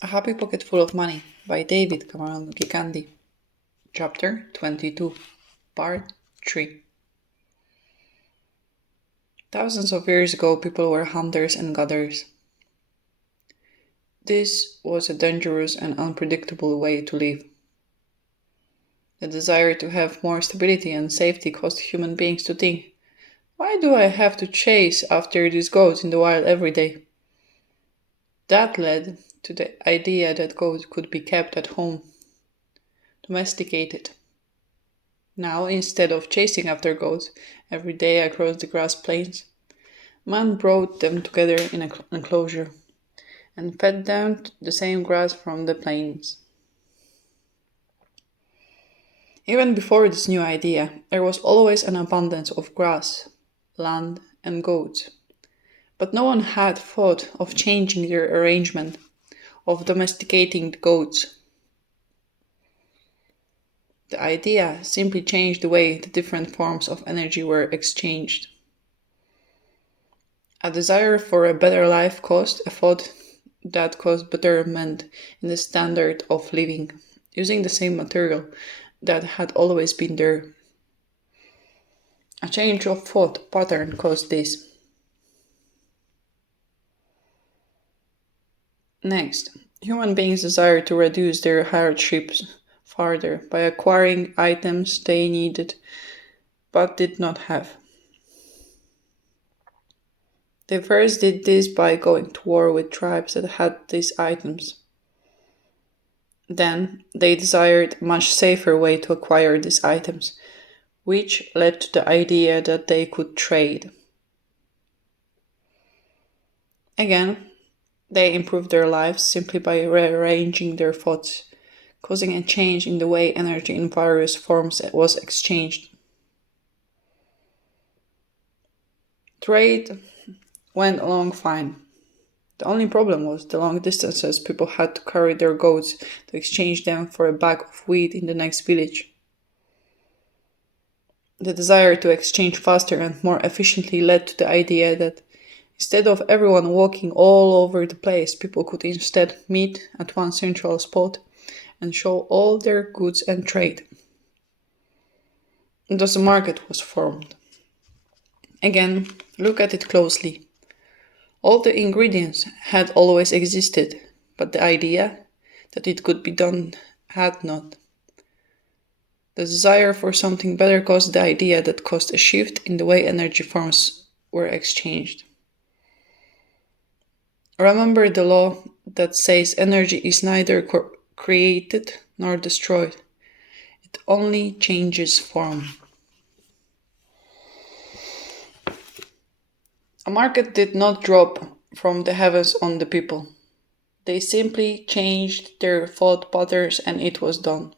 A Happy Pocket Full of Money by David Cameron Gikandi. Chapter 22, Part 3. Thousands of years ago, people were hunters and gatherers. This was a dangerous and unpredictable way to live. The desire to have more stability and safety caused human beings to think, why do I have to chase after these goats in the wild every day? That led to the idea that goats could be kept at home, domesticated. Now, instead of chasing after goats every day across the grass plains, man brought them together in an enclosure and fed them the same grass from the plains. Even before this new idea, there was always an abundance of grass, land, and goats. But no one had thought of changing their arrangement, of domesticating the goats. The idea simply changed the way the different forms of energy were exchanged. A desire for a better life caused a thought that caused betterment in the standard of living, using the same material that had always been there. A change of thought pattern caused this. Next, human beings desire to reduce their hardships further by acquiring items they needed but did not have. They first did this by going to war with tribes that had these items. Then they desired a much safer way to acquire these items, which led to the idea that they could trade. Again, they improved their lives simply by rearranging their thoughts, causing a change in the way energy in various forms was exchanged. Trade went along fine. The only problem was the long distances people had to carry their goats to exchange them for a bag of wheat in the next village. The desire to exchange faster and more efficiently led to the idea that instead of everyone walking all over the place, people could instead meet at one central spot and show all their goods and trade. Thus a market was formed. Again, look at it closely. All the ingredients had always existed, but the idea that it could be done had not. The desire for something better caused the idea that caused a shift in the way energy forms were exchanged. Remember the law that says energy is neither created nor destroyed. It only changes form. A market did not drop from the heavens on the people. They simply changed their thought patterns and it was done.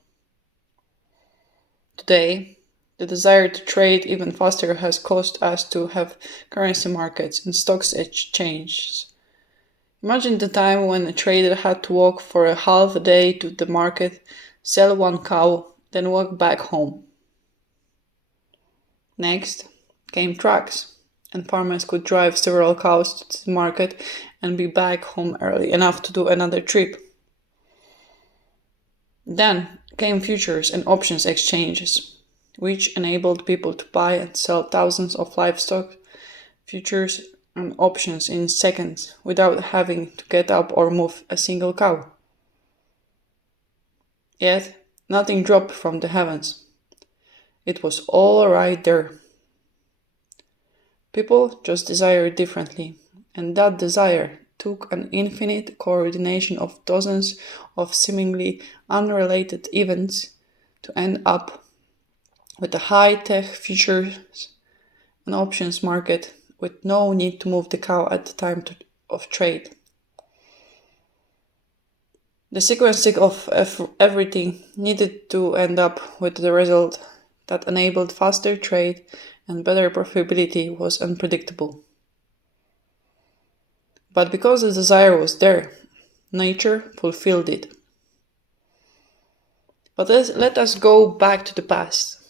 Today, the desire to trade even faster has caused us to have currency markets and stocks exchanges. Imagine the time when a trader had to walk for a half a day to the market, sell one cow, then walk back home. Next came trucks, and farmers could drive several cows to the market and be back home early enough to do another trip. Then came futures and options exchanges, which enabled people to buy and sell thousands of livestock, futures and options in seconds without having to get up or move a single cow. Yet, nothing dropped from the heavens. It was all right there. People just desired differently, and that desire took an infinite coordination of dozens of seemingly unrelated events to end up with a high-tech futures and options market with no need to move the cow at the time of trade. The sequencing of everything needed to end up with the result that enabled faster trade and better profitability was unpredictable. But because the desire was there, nature fulfilled it. But let us go back to the past.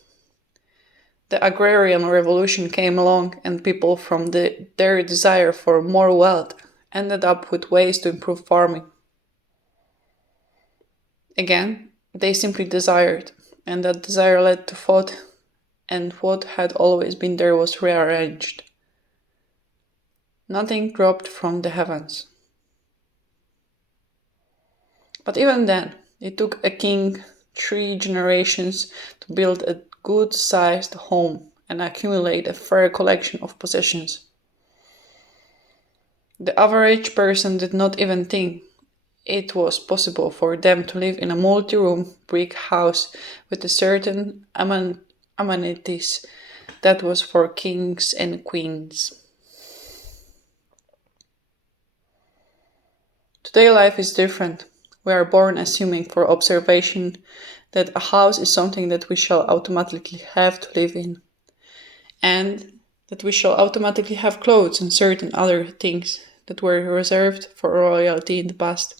The agrarian revolution came along and people from their desire for more wealth ended up with ways to improve farming. Again, they simply desired, and that desire led to thought, and what had always been there was rearranged. Nothing dropped from the heavens. But even then, it took a king 3 generations to build a good-sized home and accumulate a fair collection of possessions. The average person did not even think it was possible for them to live in a multi-room brick house with a certain amenities that was for kings and queens. Today life is different. We are born assuming for observation that a house is something that we shall automatically have to live in, and that we shall automatically have clothes and certain other things that were reserved for royalty in the past.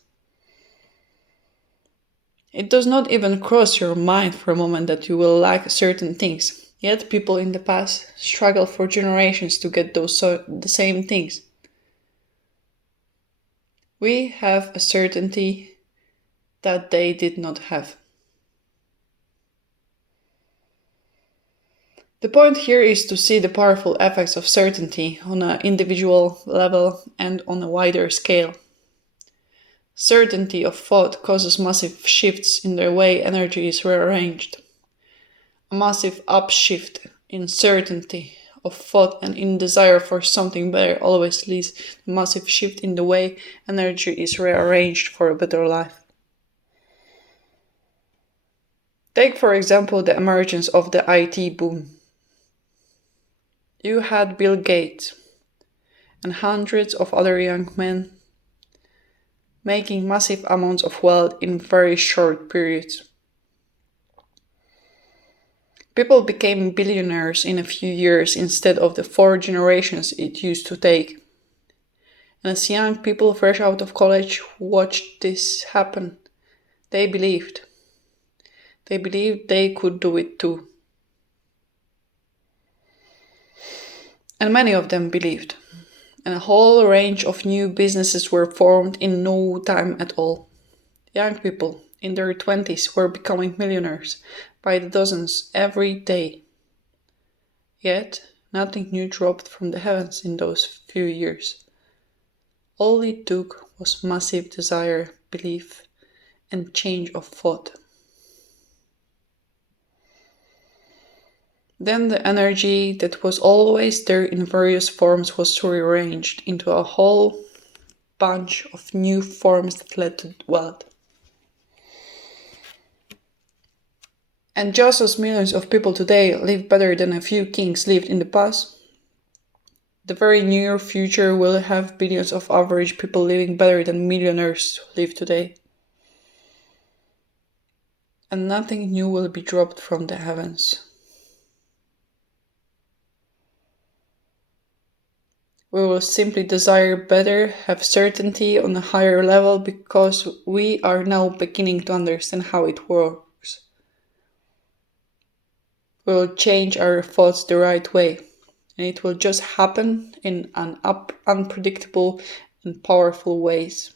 It does not even cross your mind for a moment that you will lack certain things, yet people in the past struggle for generations to get the same things. We have a certainty that they did not have. The point here is to see the powerful effects of certainty on an individual level and on a wider scale. Certainty of thought causes massive shifts in the way energy is rearranged. A massive upshift in certainty of thought and in desire for something better always leads to a massive shift in the way energy is rearranged for a better life. Take for example the emergence of the IT boom. You had Bill Gates and hundreds of other young men making massive amounts of wealth in very short periods. People became billionaires in a few years instead of the 4 generations it used to take. And as young people fresh out of college watched this happen, they believed. They believed they could do it too. And many of them believed. And a whole range of new businesses were formed in no time at all. Young people in their 20s were becoming millionaires by the dozens every day. Yet, nothing new dropped from the heavens in those few years. All it took was massive desire, belief, and change of thought. Then the energy that was always there in various forms was rearranged into a whole bunch of new forms that led to wealth. And just as millions of people today live better than a few kings lived in the past, the very near future will have billions of average people living better than millionaires live today. And nothing new will be dropped from the heavens. We will simply desire better, have certainty on a higher level because we are now beginning to understand how it works. We will change our thoughts the right way, and it will just happen in an unpredictable and powerful ways.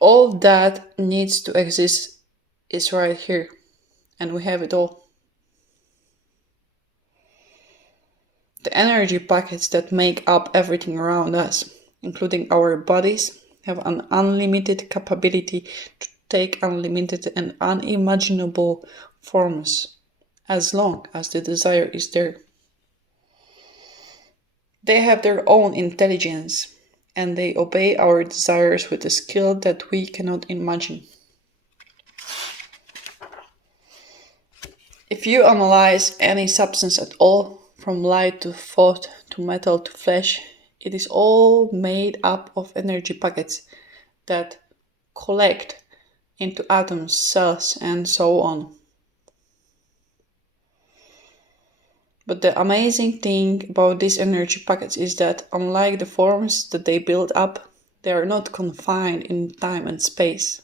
All that needs to exist is right here, and we have it all. The energy packets that make up everything around us, including our bodies, have an unlimited capability to take unlimited and unimaginable forms, as long as the desire is there. They have their own intelligence, and they obey our desires with a skill that we cannot imagine. If you analyze any substance at all, from light to thought to metal to flesh, it is all made up of energy packets that collect into atoms, cells, and so on. But the amazing thing about these energy packets is that, unlike the forms that they build up, they are not confined in time and space.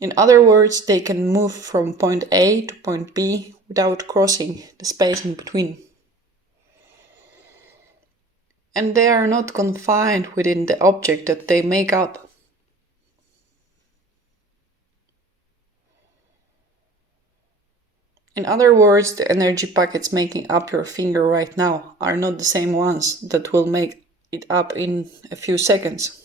In other words, they can move from point A to point B without crossing the space in between. And they are not confined within the object that they make up. In other words, the energy packets making up your finger right now are not the same ones that will make it up in a few seconds.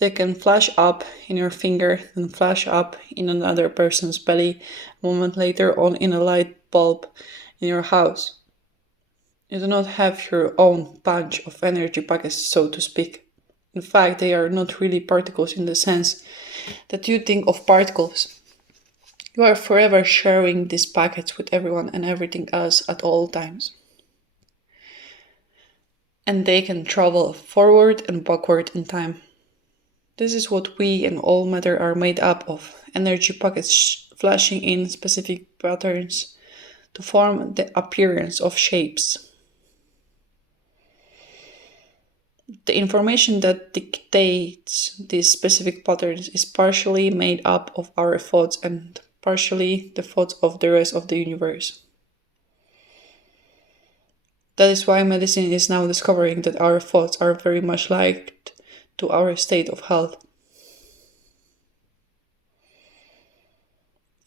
They can flash up in your finger, then flash up in another person's belly, a moment later on in a light bulb in your house. You do not have your own bunch of energy packets, so to speak. In fact, they are not really particles in the sense that you think of particles. You are forever sharing these packets with everyone and everything else at all times. And they can travel forward and backward in time. This is what we and all matter are made up of, energy packets flashing in specific patterns to form the appearance of shapes. The information that dictates these specific patterns is partially made up of our thoughts and partially the thoughts of the rest of the universe. That is why medicine is now discovering that our thoughts are very much linked to our state of health.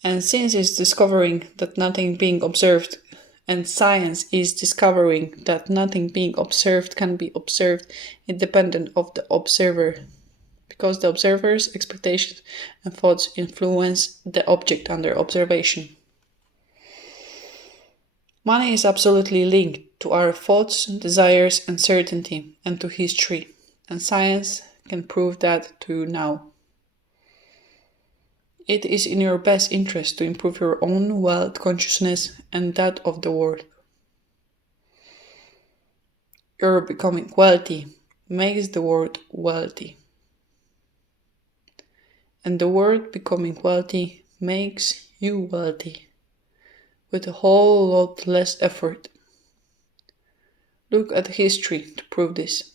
And since it's discovering that nothing being observed, and science is discovering that nothing being observed can be observed independent of the observer, because the observer's expectations and thoughts influence the object under observation. Money is absolutely linked to our thoughts, desires, and certainty, and to history, and science can prove that to you now. It is in your best interest to improve your own wealth consciousness and that of the world. Your becoming wealthy makes the world wealthy. And the world becoming wealthy makes you wealthy, with a whole lot less effort. Look at history to prove this.